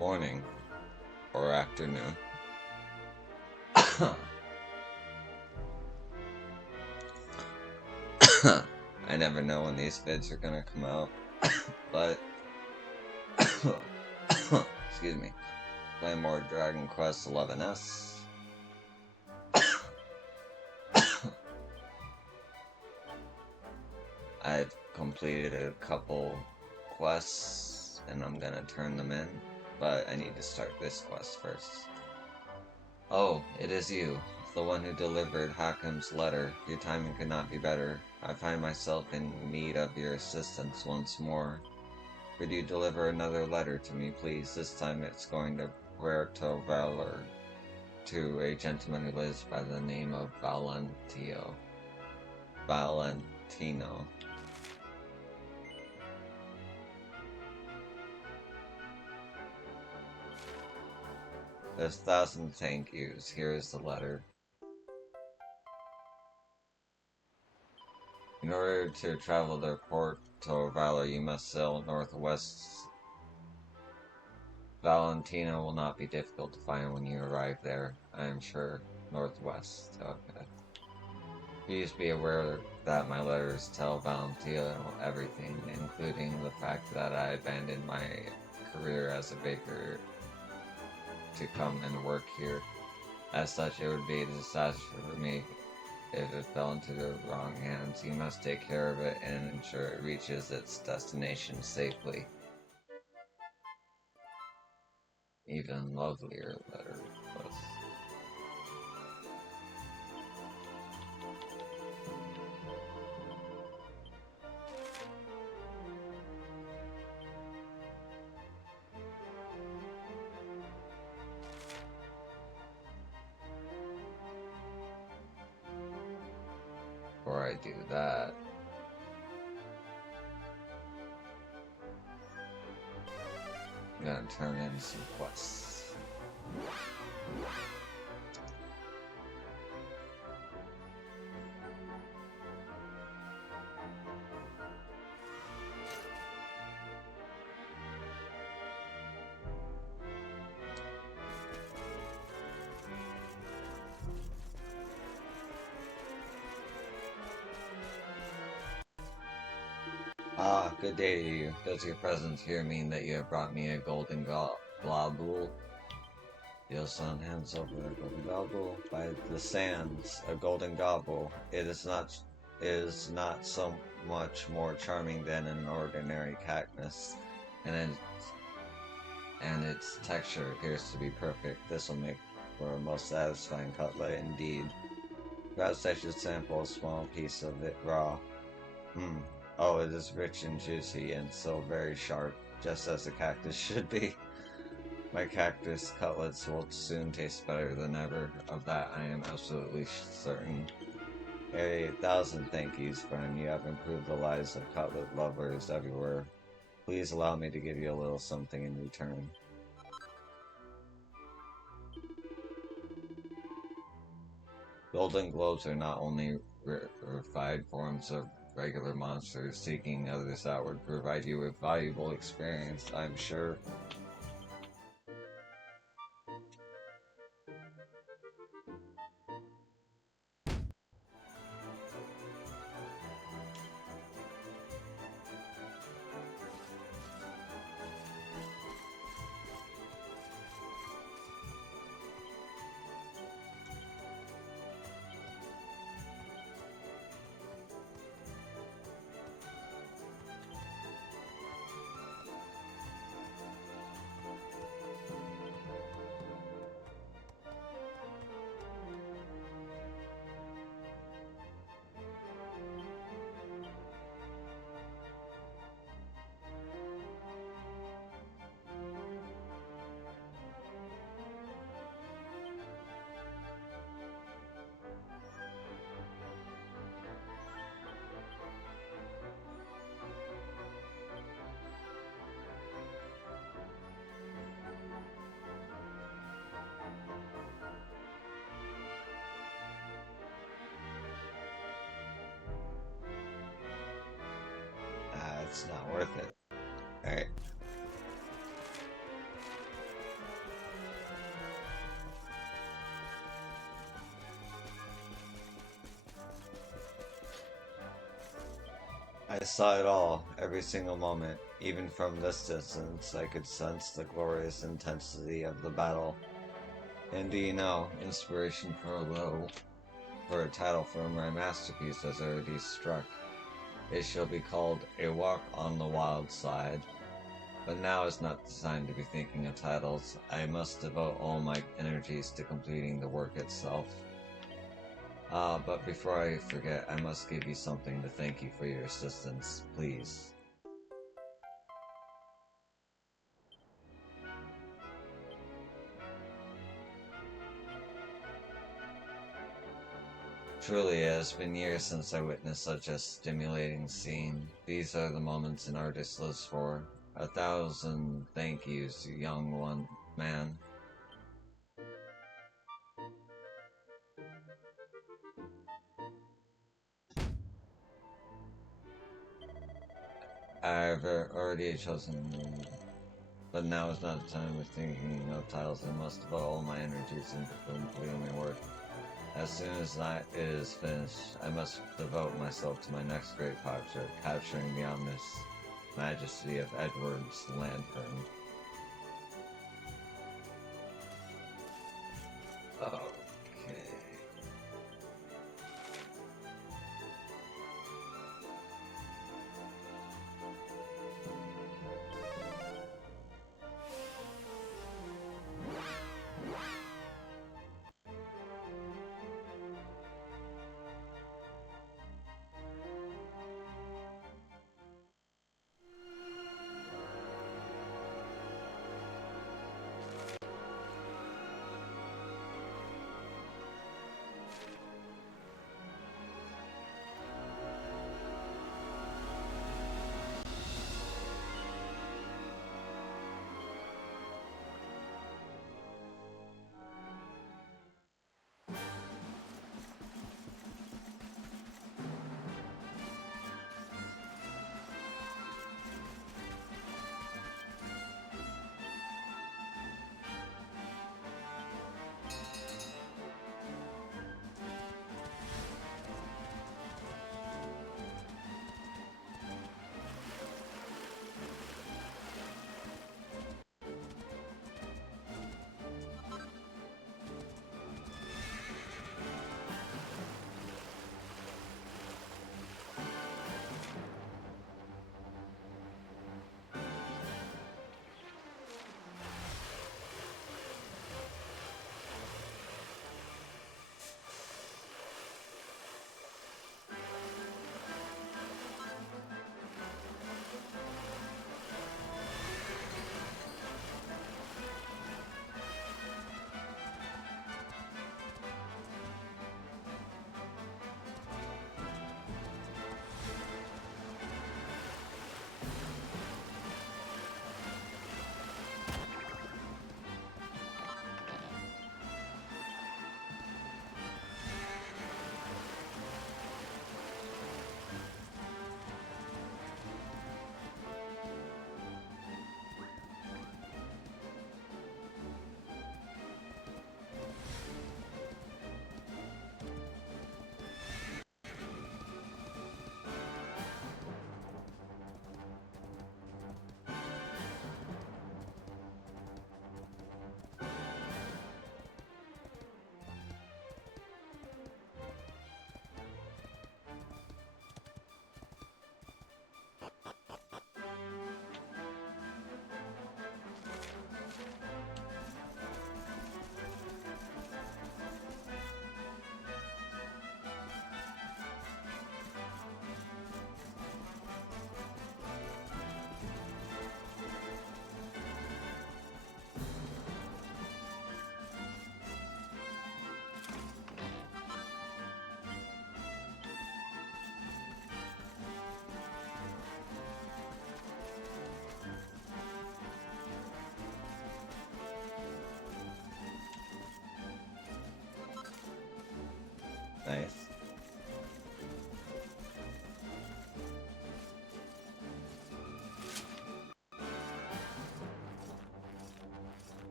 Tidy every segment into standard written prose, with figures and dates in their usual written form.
morning or afternoon. I never know when these vids are gonna come out, but excuse me. Playing more Dragon Quest XI-S. I've completed a couple quests and I'm gonna turn them in, but I need to start this quest first. Oh, it is you, the one who delivered Hakim's letter. Your timing could not be better. I find myself in need of your assistance once more. Could you deliver another letter to me, please? This time it's going to Puerto Valor, to a gentleman who lives by the name of Valentino. There's 1,000 thank yous. Here is the letter. In order to travel to Puerto Valor, you must sail northwest. Valentino will not be difficult to find when you arrive there, I am sure. Northwest. Okay. Please be aware that my letters tell Valentino everything, including the fact that I abandoned my career as a baker to come and work here. As such, it would be a disaster for me if it fell into the wrong hands. You must take care of it and ensure it reaches its destination safely. Even lovelier letter was. Before I do that, I'm gonna turn in some quests. Ah, good day to you. Does your presence here mean that you have brought me a golden globule? Yosan hands over a golden gobble. By the sands, a golden gobble. It is not so much more charming than an ordinary cactus, and its texture appears to be perfect. This will make for a most satisfying cutlet indeed. Perhaps I should sample a small piece of it raw. Oh, it is rich and juicy and so very sharp, just as a cactus should be. My cactus cutlets will soon taste better than ever. Of that I am absolutely certain. 1,000 thank yous, friend. You have improved the lives of cutlet lovers everywhere. Please allow me to give you a little something in return. Golden globes are not only refined forms of regular monsters. Seeking others out would provide you with valuable experience, I'm sure. It's not worth it. Alright. I saw it all, every single moment. Even from this distance, I could sense the glorious intensity of the battle. And do you know, inspiration for a title for my masterpiece has already struck. It shall be called A Walk on the Wild Side. But now is not the time to be thinking of titles. I must devote all my energies to completing the work itself. But before I forget, I must give you something to thank you for your assistance, please. Truly, it has been years since I witnessed such a stimulating scene. These are the moments an artist lives for. 1,000 thank yous, young one man. I've already chosen, but now is not the time of thinking of titles. I must devote all my energies into completing my work. As soon as that is finished, I must devote myself to my next great project, capturing the ominous majesty of Edward's lantern. Okay.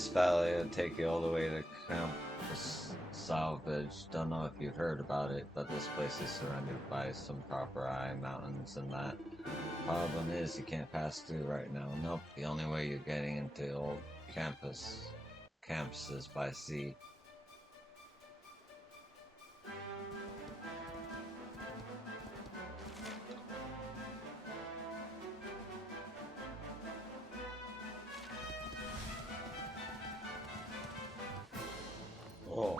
This valley will take you all the way to Camp Salvage. Don't know if you've heard about it, but this place is surrounded by some proper eye mountains and that. Problem is, you can't pass through right now. Nope, the only way you're getting into old camps is by sea. Oh.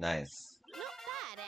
Nice. Not bad, eh?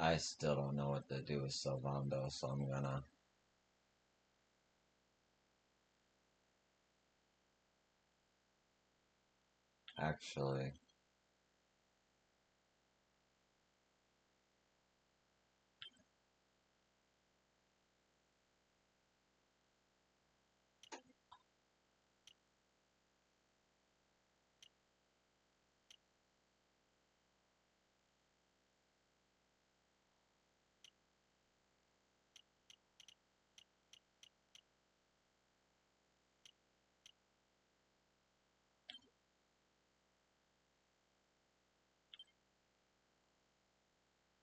I still don't know what to do with Sylvando, so I'm gonna... Actually...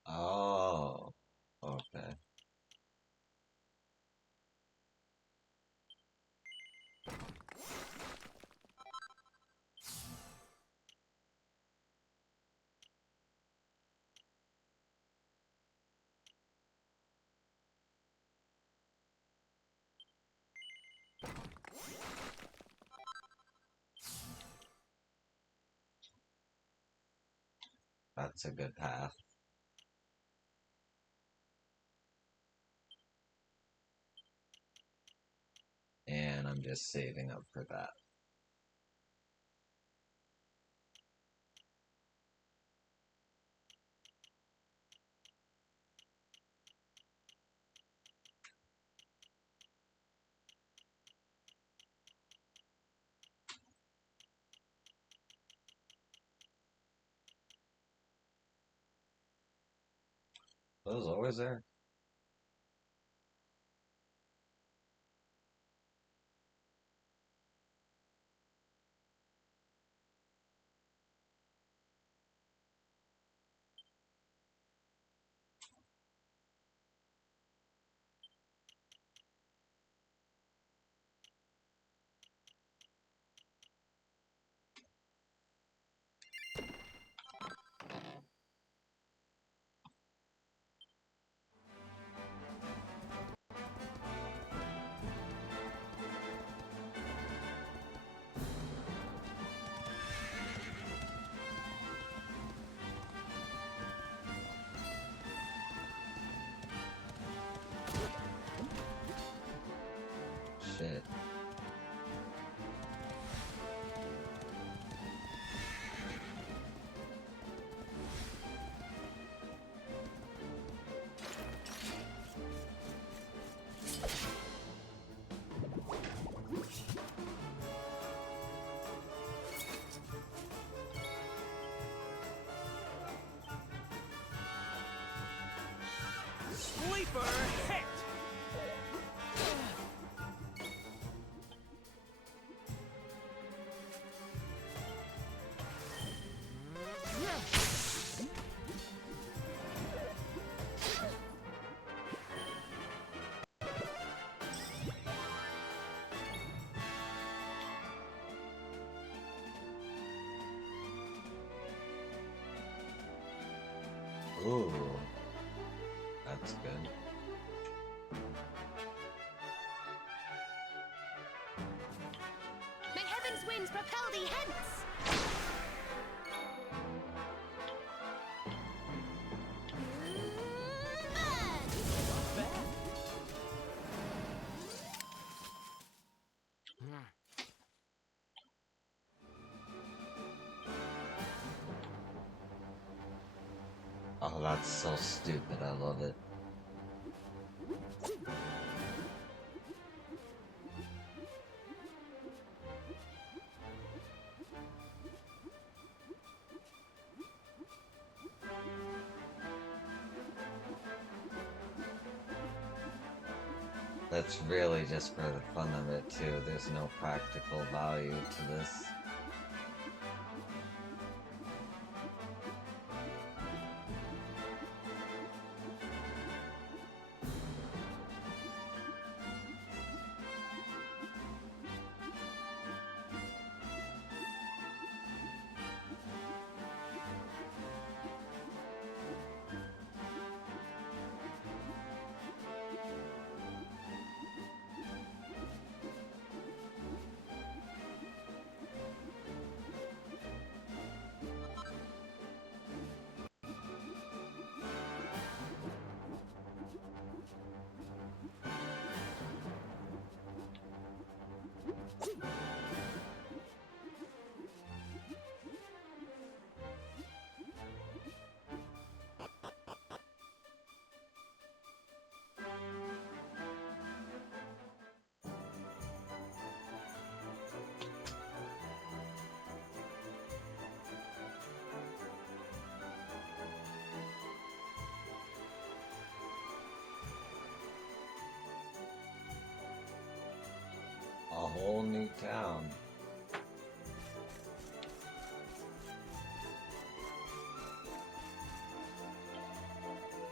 Oh... Okay. That's a good path. And I'm just saving up for that. Those always there? Sleeper hit! Ooh, that's good. May heaven's winds propel thee hence! Oh, that's so stupid. I love it. That's really just for the fun of it, too. There's no practical value to this. A whole new town.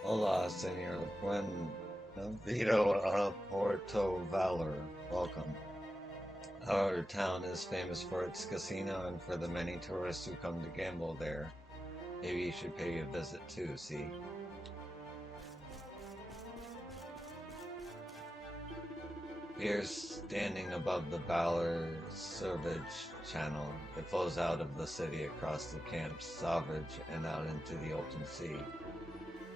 Hola, Senor Buenavito a Porto Valor. Welcome. Our town is famous for its casino and for the many tourists who come to gamble there. Maybe you should pay a visit too, see? Here, standing above the Valor Servage Channel, it flows out of the city across the Camp Sauvage and out into the open sea.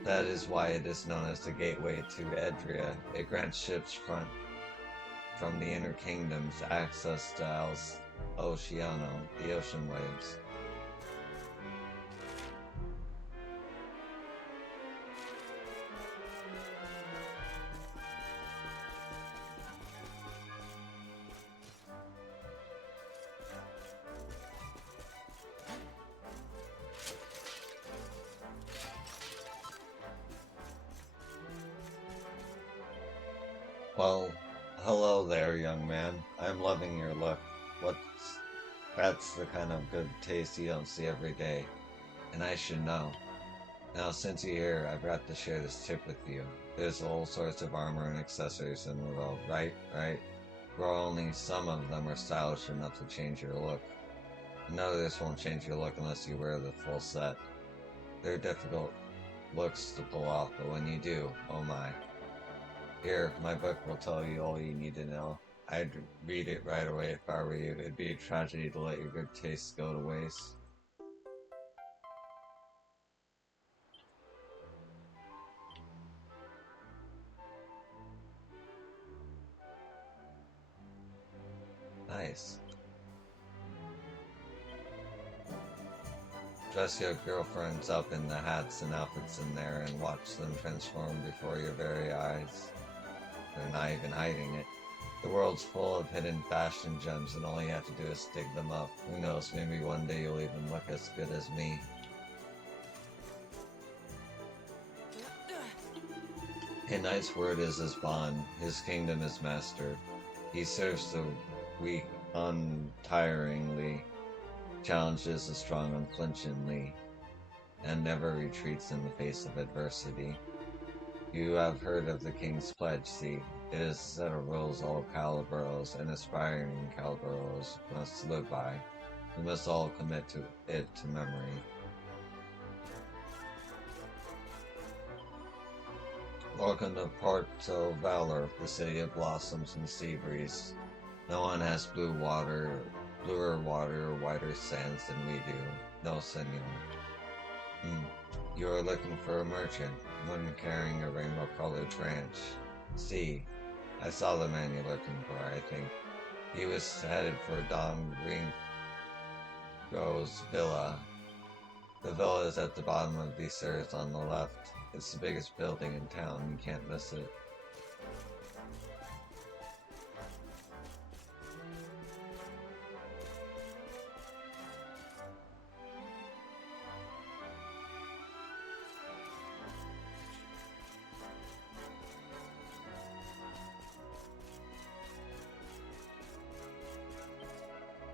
That is why it is known as the gateway to Edria. It grants ships from the inner kingdoms access to Oceano, the ocean waves. Well, hello there, young man. I'm loving your look. What's That's the kind of good taste you don't see every day, and I should know. Now, since you're here, I've got to share this tip with you. There's all sorts of armor and accessories in the world, right? Well, only some of them are stylish enough to change your look. None of this won't change your look unless you wear the full set. They're difficult looks to pull off, but when you do, oh my. Here, my book will tell you all you need to know. I'd read it right away if I were you. It'd be a tragedy to let your good taste go to waste. Nice. Dress your girlfriends up in the hats and outfits in there and watch them transform before your very eyes. They're not even hiding it. The world's full of hidden fashion gems and all you have to do is dig them up. Who knows, maybe one day you'll even look as good as me. A knight's word is his bond. His kingdom is mastered. He serves the weak untiringly, challenges the strong unflinchingly, and never retreats in the face of adversity. You have heard of the King's Pledge, see? It is a set of rules all Calaboros and aspiring Calaboros must live by. We must all commit to it to memory. Welcome to Porto Valor, the city of blossoms and sea breeze. No one has bluer water or whiter sands than we do. No, senor. You are looking for a merchant, one carrying a rainbow-colored branch. See, I saw the man you're looking for, I think. He was headed for Don Ringo's villa. The villa is at the bottom of these stairs on the left. It's the biggest building in town, you can't miss it.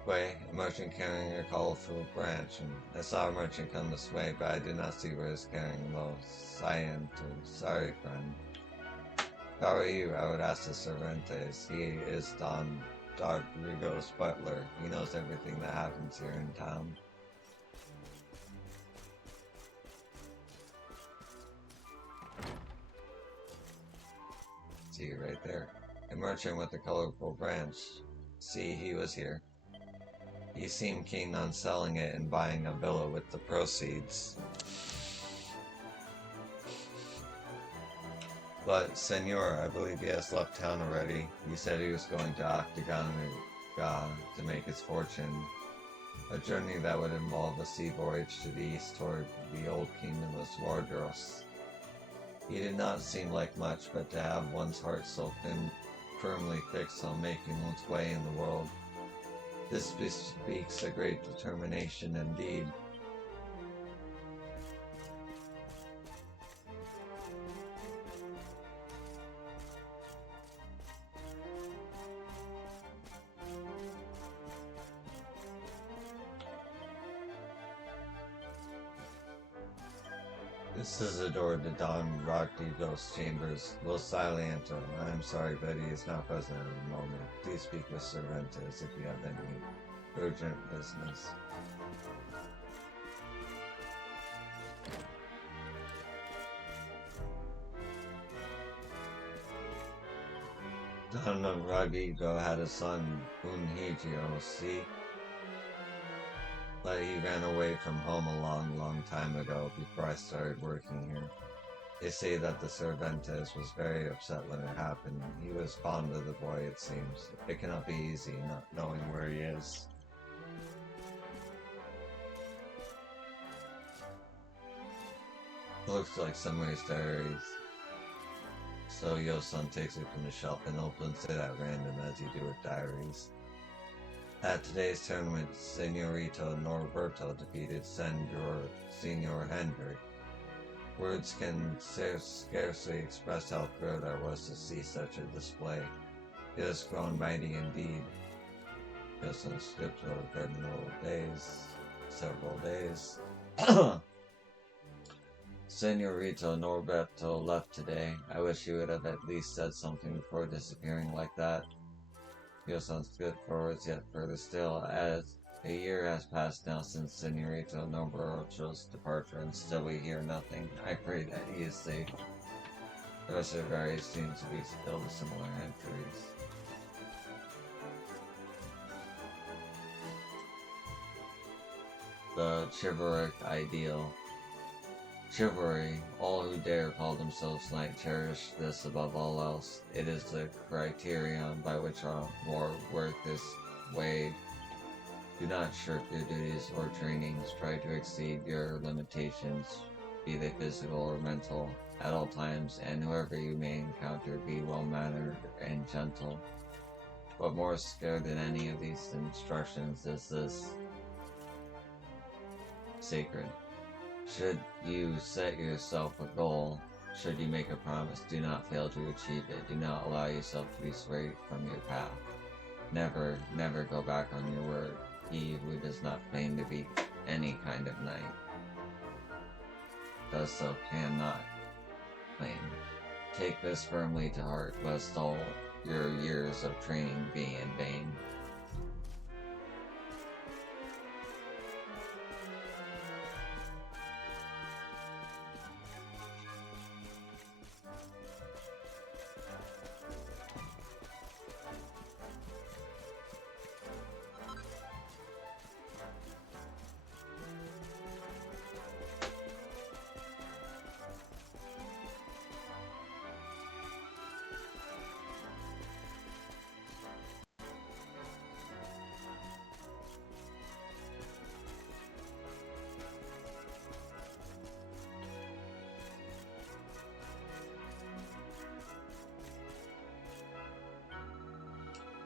Way, a merchant carrying a colorful branch, and I saw a merchant come this way, but I did not see where he was carrying Los Ciento. Sorry, friend. If I were you, I would ask the Cervantes. He is Don Rodrigo's butler. He knows everything that happens here in town. See, right there. A merchant with a colorful branch. See, he was here. He seemed keen on selling it and buying a villa with the proceeds. But, senor, I believe he has left town already. He said he was going to Octagonga to make his fortune. A journey that would involve a sea voyage to the east toward the old kingdom of Swardros. He did not seem like much, but to have one's heart so firmly fixed on making one's way in the world. This bespeaks a great determination indeed. This is the door to Don Rodrigo's chambers. Los Ciento. I am sorry, but he is not present at the moment. Please speak with Cervantes if you have any urgent business. Don Rodrigo had a son, Unhigio, see? But he ran away from home a long time ago before I started working here. They say that the Cervantes was very upset when it happened. He was fond of the boy, it seems. It cannot be easy not knowing where he is. Looks like somebody's diaries. So Yosan takes it from the shelf and opens it at random as you do with diaries. At today's tournament, Senorito Norberto defeated Senor Hendrik. Words can scarcely express how thrilled I was to see such a display. It has grown mighty indeed. Yosan skipped over several days. Senorito Norberto left today. I wish he would have at least said something before disappearing like that. Yosan's good forwards yet further still, as a year has passed now since Senorito Norberto's departure, and still we hear nothing. I pray that he is safe. The rest of the diaries seem to be filled with similar entries. The chivalric ideal. Chivalry, all who dare call themselves knight cherish this above all else. It is the criterion by which our more worth is Wade. Do not shirk your duties or trainings. Try to exceed your limitations, be they physical or mental, at all times, and whoever you may encounter, be well-mannered and gentle. But more scared than any of these instructions is this: sacred. Should you set yourself a goal, should you make a promise, do not fail to achieve it. Do not allow yourself to be swayed from your path. Never, never go back on your word. He who does not claim to be any kind of knight does so cannot claim. Take this firmly to heart, lest all your years of training be in vain.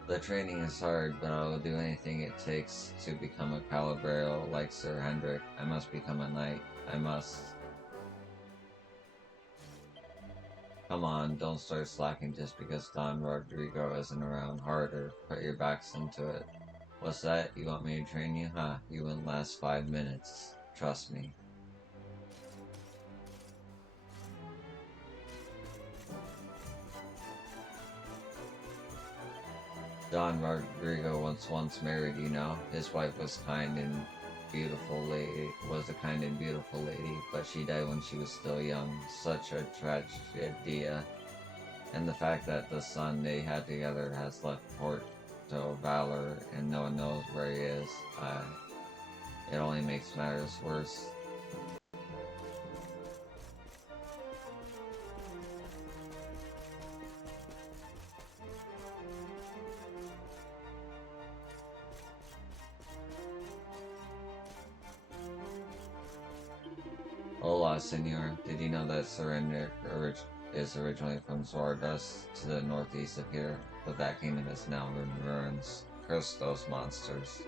The training is hard, but I will do anything it takes to become a Calabrero like Sir Hendrik. I must become a knight. I must. Come on, don't start slacking just because Don Rodrigo isn't around. Harder. Put your backs into it. What's that? You want me to train you? Huh? You wouldn't last 5 minutes. Trust me. Don Rodrigo once married, you know. His wife was a kind and beautiful lady, but she died when she was still young. Such a tragedy. And the fact that the son they had together has left Porto Valor and no one knows where he is, it only makes matters worse. Hola, senor. Did you know that Sir Hendrik is originally from Xardus, to the northeast of here, but that kingdom is now in ruins. Curse those monsters.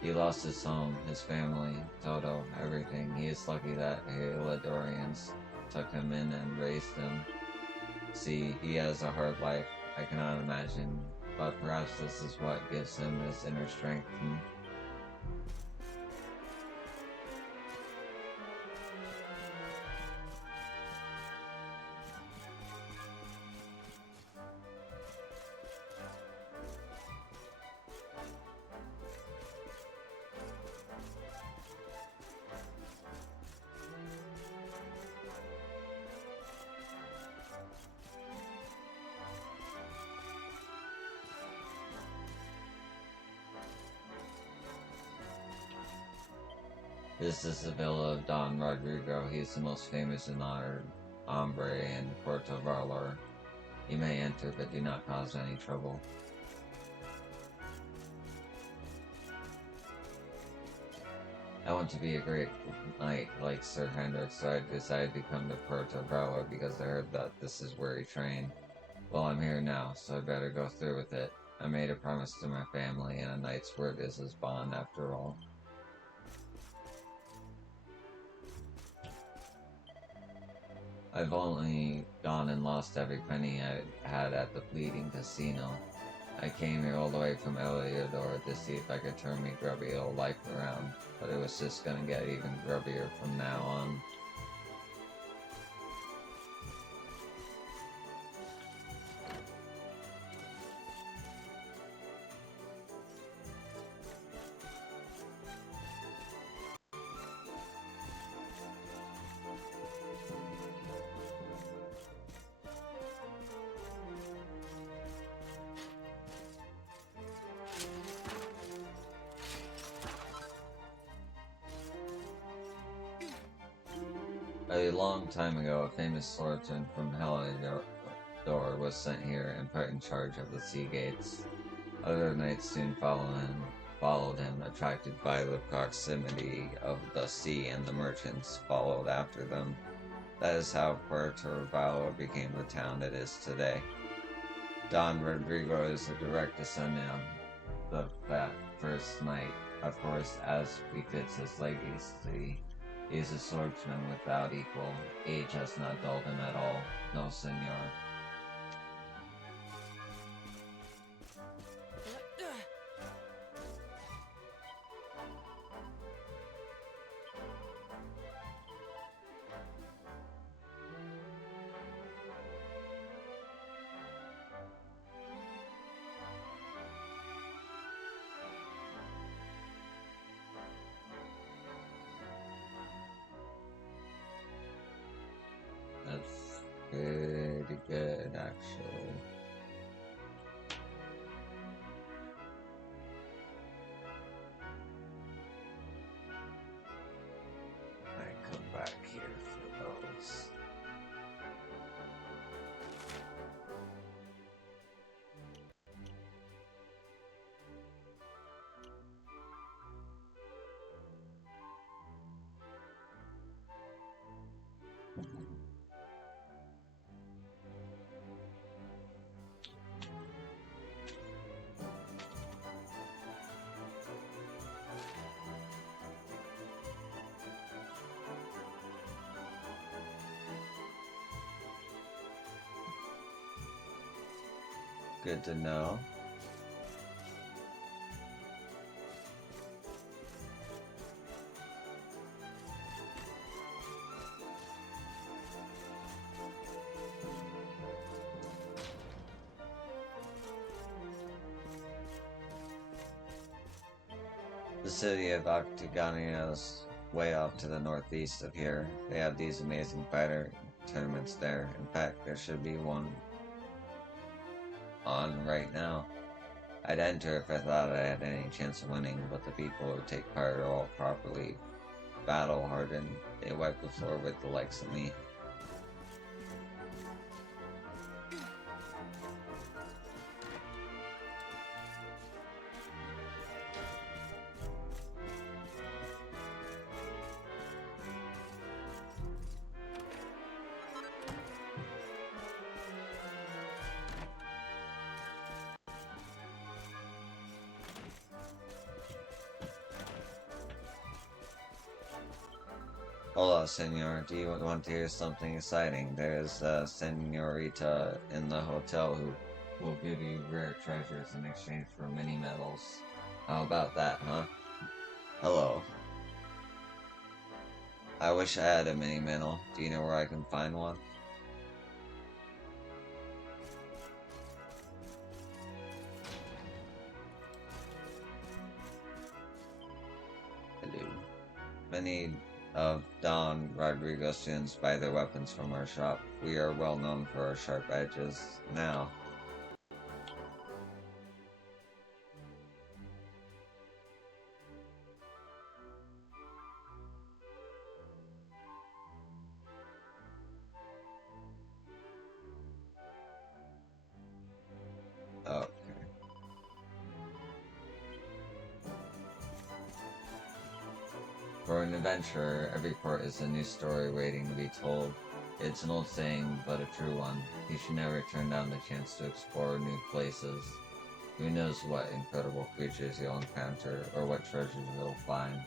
He lost his home, his family, Toto, everything. He is lucky that Haladorians took him in and raised him. See, he has a hard life, I cannot imagine, but perhaps this is what gives him his inner strength. This is the villa of Don Rodrigo. He is the most famous and honored hombre in Puerto Valor. You may enter, but do not cause any trouble. I want to be a great knight like Sir Hendrik, so I decided to come to Puerto Valor because I heard that this is where he trained. Well, I'm here now, so I better go through with it. I made a promise to my family, and a knight's word is his bond after all. I've only gone and lost every penny I had at the Bleeding Casino. I came here all the way from Eliodor to see if I could turn me grubby old life around, but it was just gonna get even grubbier from now on. A long time ago, a famous swordsman from Heliodor was sent here and put in charge of the sea gates. Other knights soon followed him, attracted by the proximity of the sea, and the merchants followed after them. That is how Puerto Vallarta became the town it is today. Don Rodrigo is a direct descendant of that first knight. Of course, as befits his legacy, he is a swordsman without equal. Age has not dulled him at all. No, senor. That's pretty good, actually. I come back here for those. Good to know. The city of Octagania is way off to the northeast of here. They have these amazing fighter tournaments there. In fact, there should be one on right now. I'd enter if I thought I had any chance of winning, but the people who take part are all properly battle hardened. They wipe the floor with the likes of me. Hola, senor. Do you want to hear something exciting? There's a senorita in the hotel who will give you rare treasures in exchange for mini medals. How about that, huh? Hello. I wish I had a mini medal. Do you know where I can find one? I do. Many of Don Rodrigo's students buy their weapons from our shop. We are well known for our sharp edges. Now, okay. For an adventurer, every port is a new story waiting to be told. It's an old saying, but a true one. You should never turn down the chance to explore new places. Who knows what incredible creatures you'll encounter, or what treasures you'll find.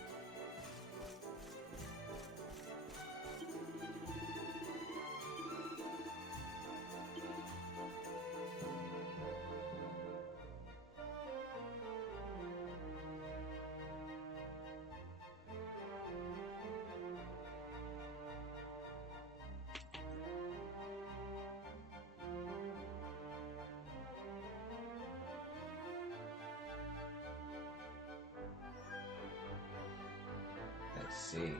Let's see.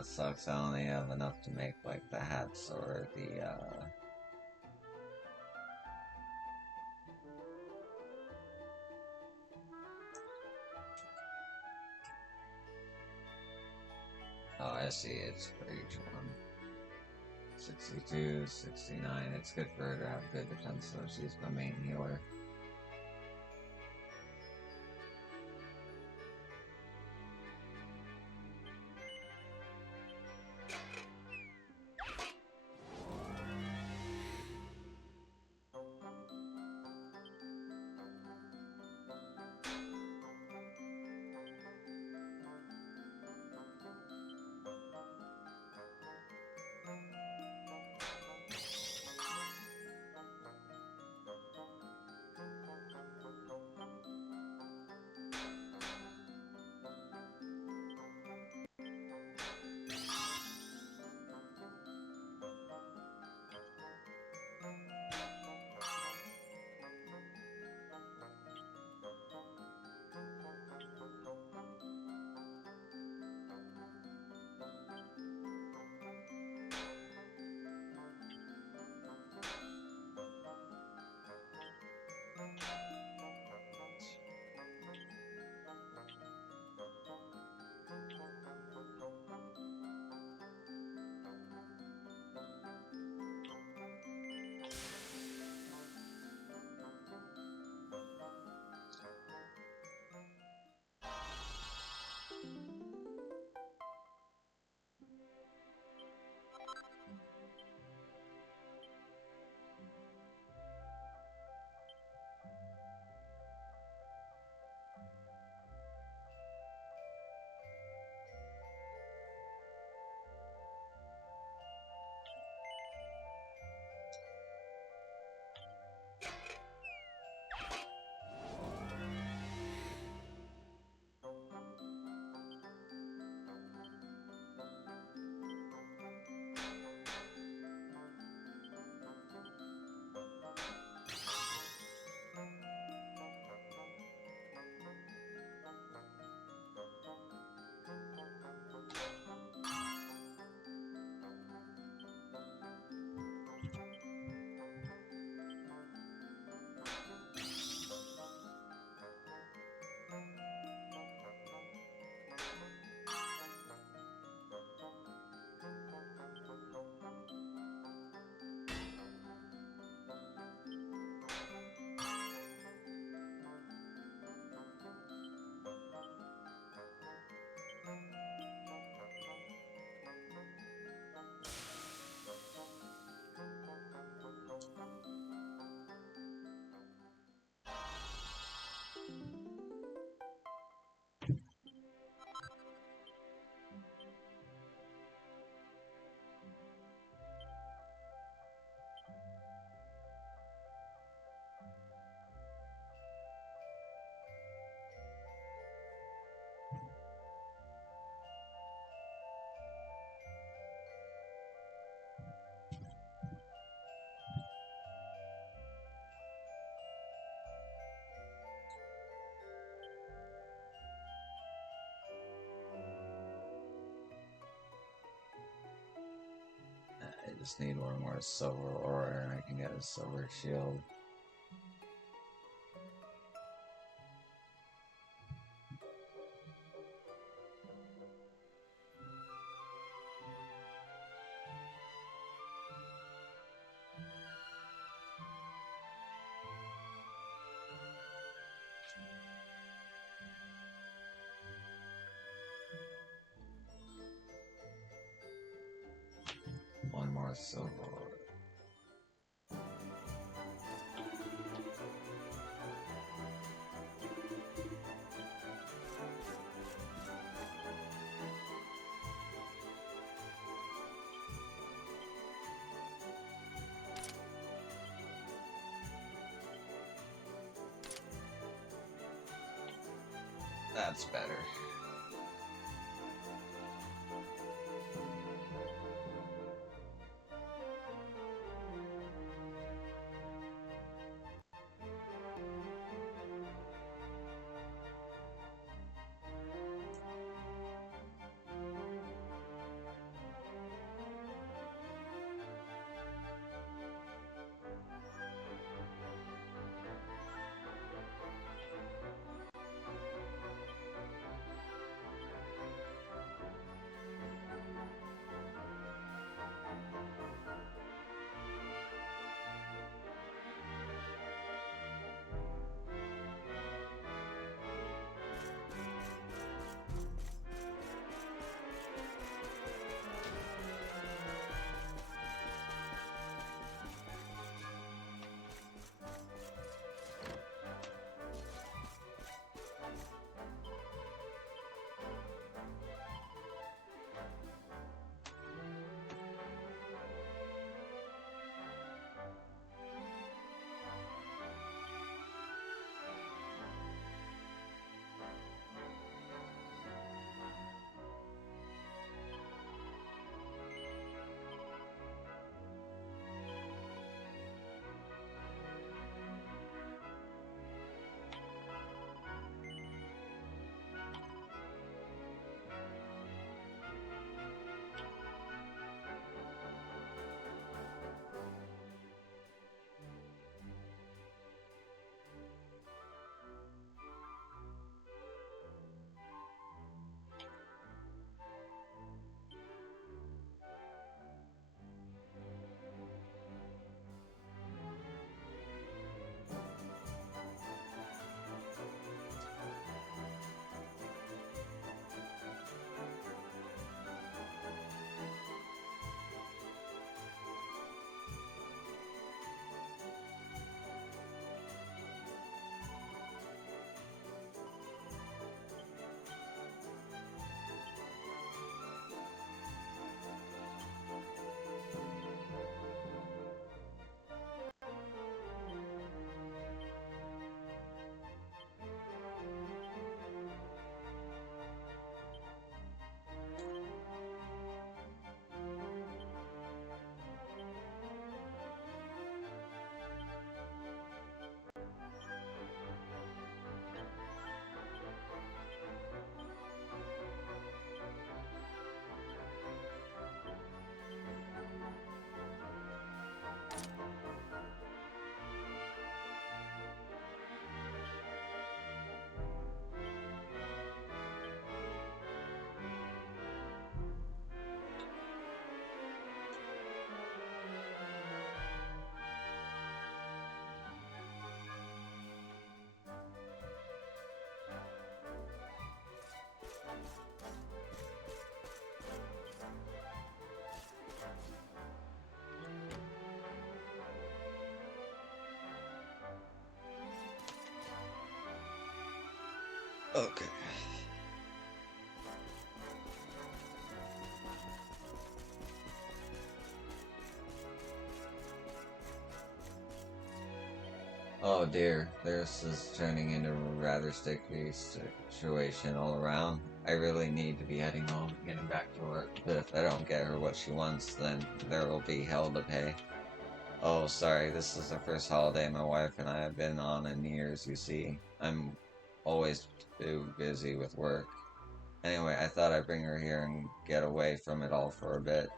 that sucks. I only have enough to make like the hats or the Oh, I see, it's for each one. 62, 69. It's good for her to have good defense, so she's my main healer. I just need one more silver ore and I can get a silver shield. One more silver ore. That's better. Okay. Oh dear, this is turning into a rather sticky situation all around. I really need to be heading home and getting back to work. But if I don't get her what she wants, then there will be hell to pay. Oh, sorry, this is the first holiday my wife and I have been on in years, you see. I'm always too busy with work. Anyway, I thought I'd bring her here and get away from it all for a bit.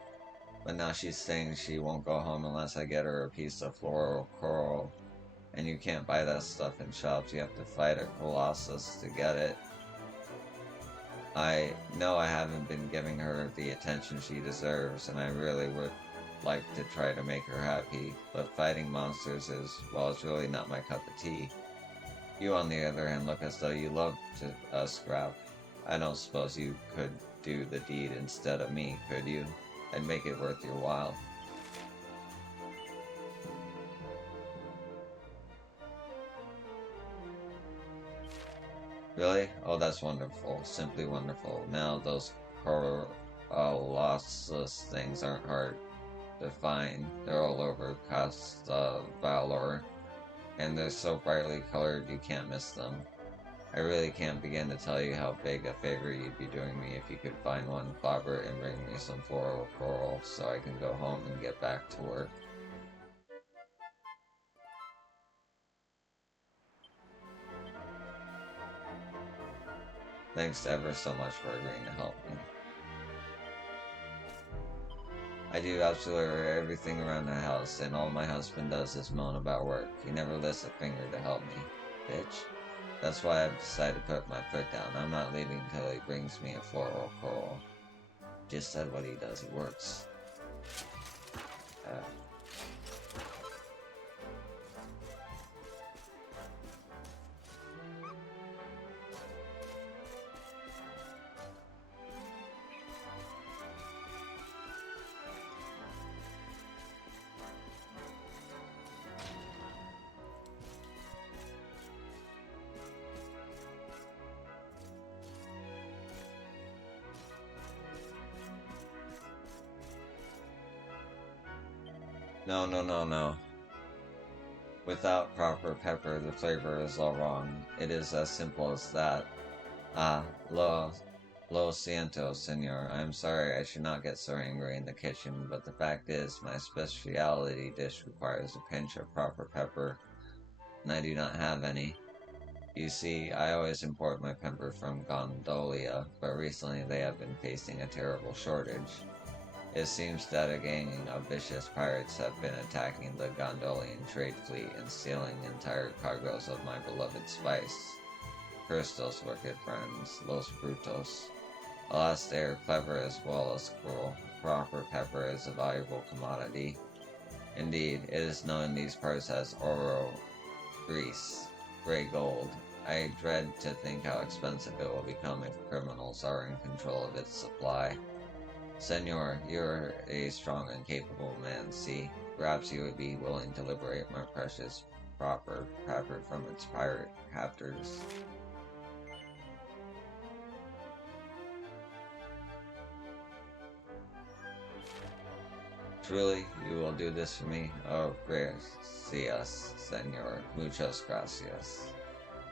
But now she's saying she won't go home unless I get her a piece of floral coral. And you can't buy that stuff in shops, you have to fight a colossus to get it. I know I haven't been giving her the attention she deserves, and I really would like to try to make her happy, but fighting monsters is, well, it's really not my cup of tea. You, on the other hand, look as though you love to scrap. I don't suppose you could do the deed instead of me, could you? I'd make it worth your while. Really? Oh, that's wonderful. Simply wonderful. Now, those colossus things aren't hard to find. They're all over Costa Valor, and they're so brightly colored you can't miss them. I really can't begin to tell you how big a favor you'd be doing me if you could find one, Clobber, and bring me some floral coral so I can go home and get back to work. Thanks ever so much for agreeing to help me. I do absolutely everything around the house, and all my husband does is moan about work. He never lifts a finger to help me. Bitch. That's why I've decided to put my foot down. I'm not leaving until he brings me a floral coral. Just said what he does, he works. No, no, no, no. Without proper pepper, the flavor is all wrong. It is as simple as that. Ah, lo siento, senor. I'm sorry I should not get so angry in the kitchen, but the fact is, my specialty dish requires a pinch of proper pepper, and I do not have any. You see, I always import my pepper from Gondolia, but recently they have been facing a terrible shortage. It seems that a gang of vicious pirates have been attacking the Gondolian trade fleet and stealing entire cargoes of my beloved spice. Curse those wicked friends, Los Brutos. Alas, they are clever as well as cruel. Proper pepper is a valuable commodity. Indeed, it is known in these parts as oro, grease, gray gold. I dread to think how expensive it will become if criminals are in control of its supply. Senor, you're a strong and capable man, see? Perhaps you would be willing to liberate my precious proper pepper from its pirate captors. Truly, you will do this for me? Oh, gracias, senor. Muchas gracias.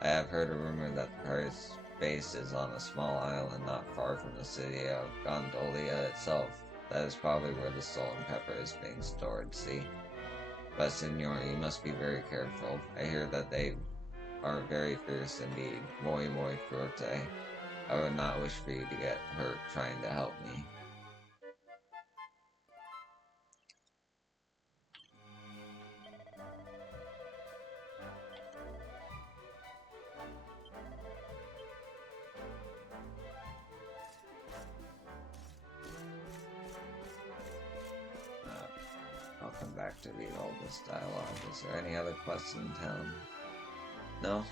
I have heard a rumor that the pirate's base is on a small island not far from the city of Gondolia itself. That is probably where the stolen pepper is being stored, see? But senor, you must be very careful. I hear that they are very fierce indeed. Muy fuerte. I would not wish for you to get hurt trying to help me. I'll come back to read all this dialogue. Is there any other quests in town? No?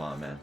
Come on, man.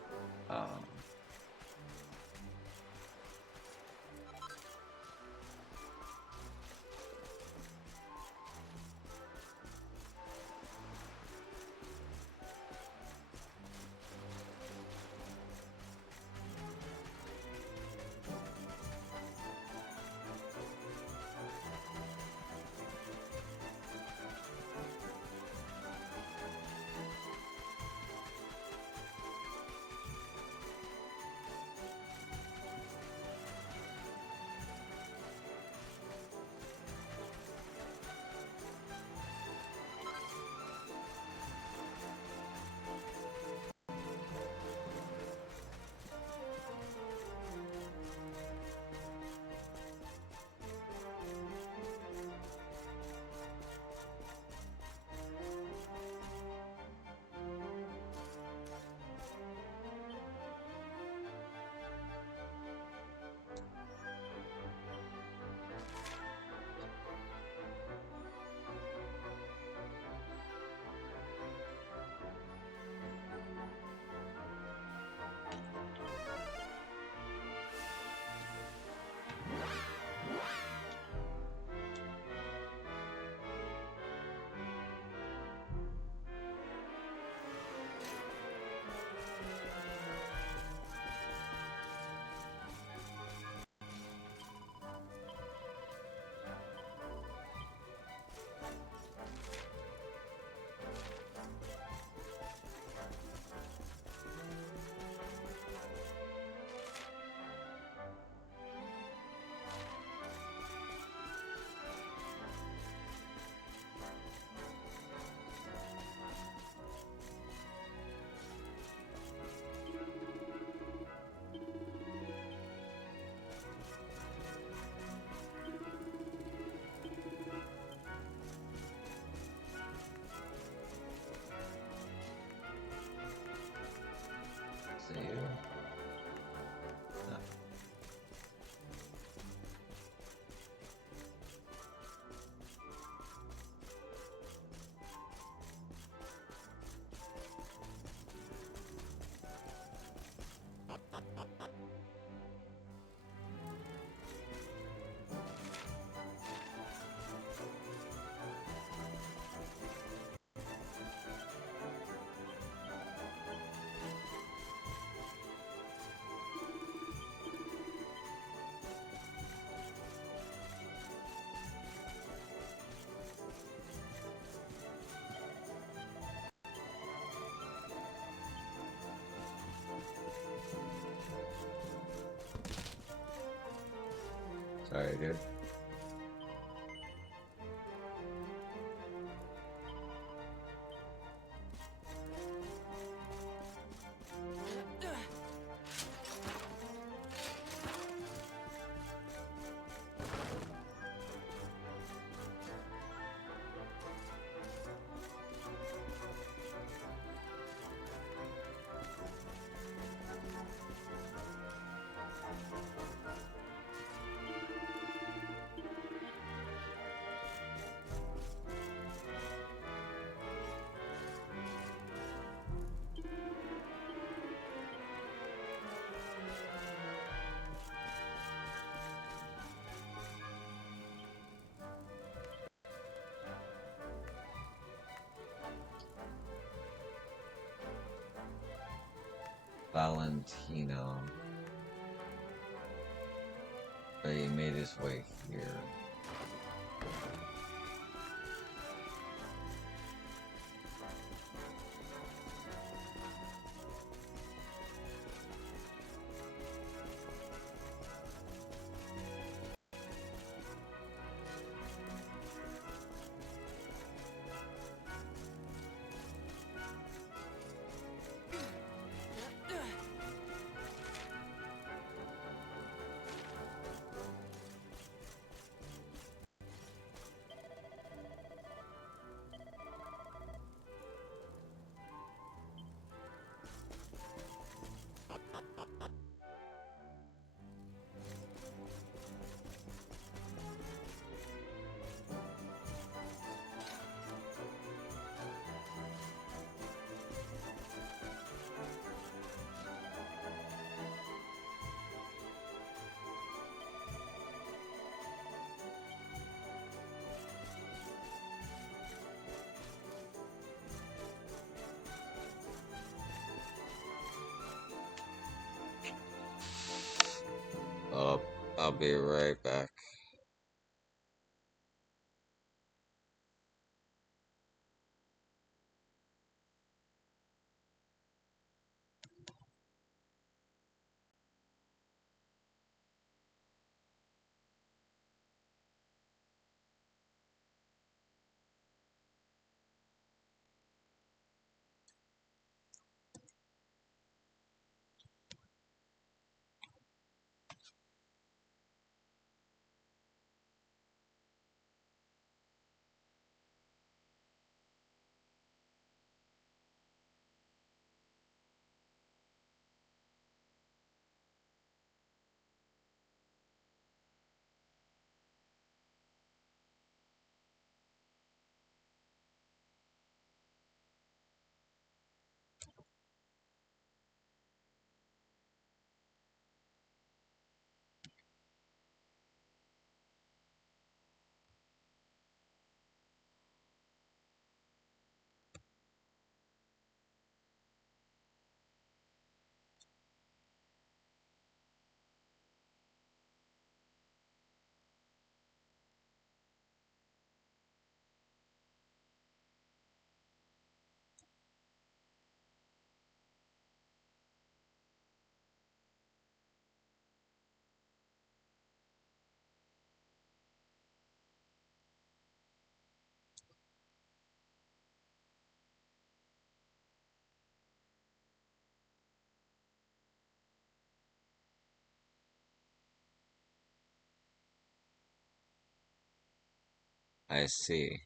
See you. No. Sorry, dude. Valentino. But he made his way here. be right back. I see.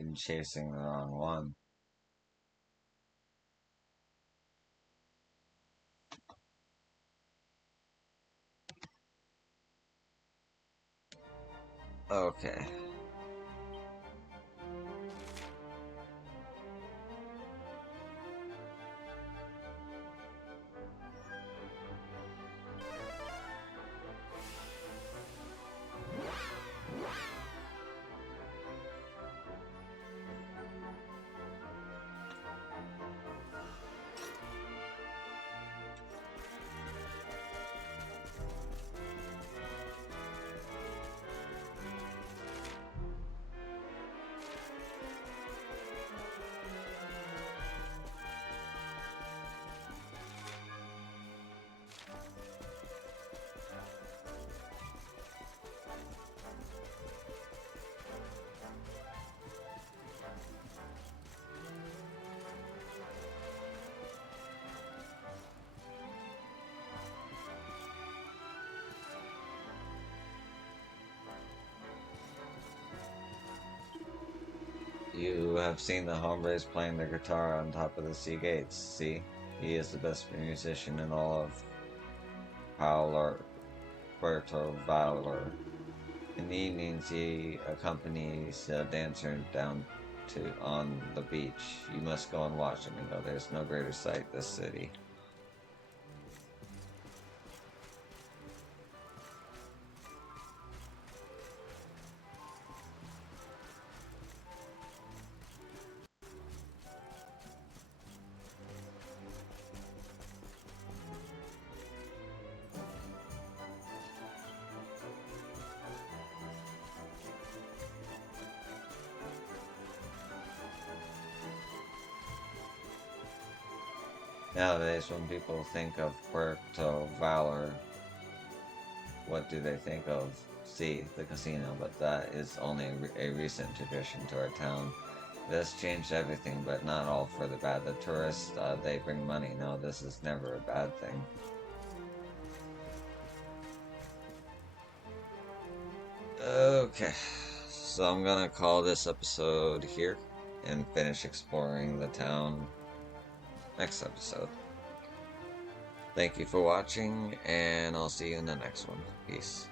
I'm chasing the wrong one. Okay. You have seen the hombres playing the guitar on top of the sea gates. See? He is the best musician in all of Puerto Valor. In the evenings, he accompanies a dancer down to on the beach. You must go and watch him. You know, there's no greater sight this city. Nowadays, when people think of Puerto Valor, what do they think of? See, the casino, but that is only a recent addition to our town. This changed everything, but not all for the bad. The tourists, they bring money. No, this is never a bad thing. Okay, so I'm gonna call this episode here and finish exploring the town next episode. Thank you for watching, and I'll see you in the next one. Peace.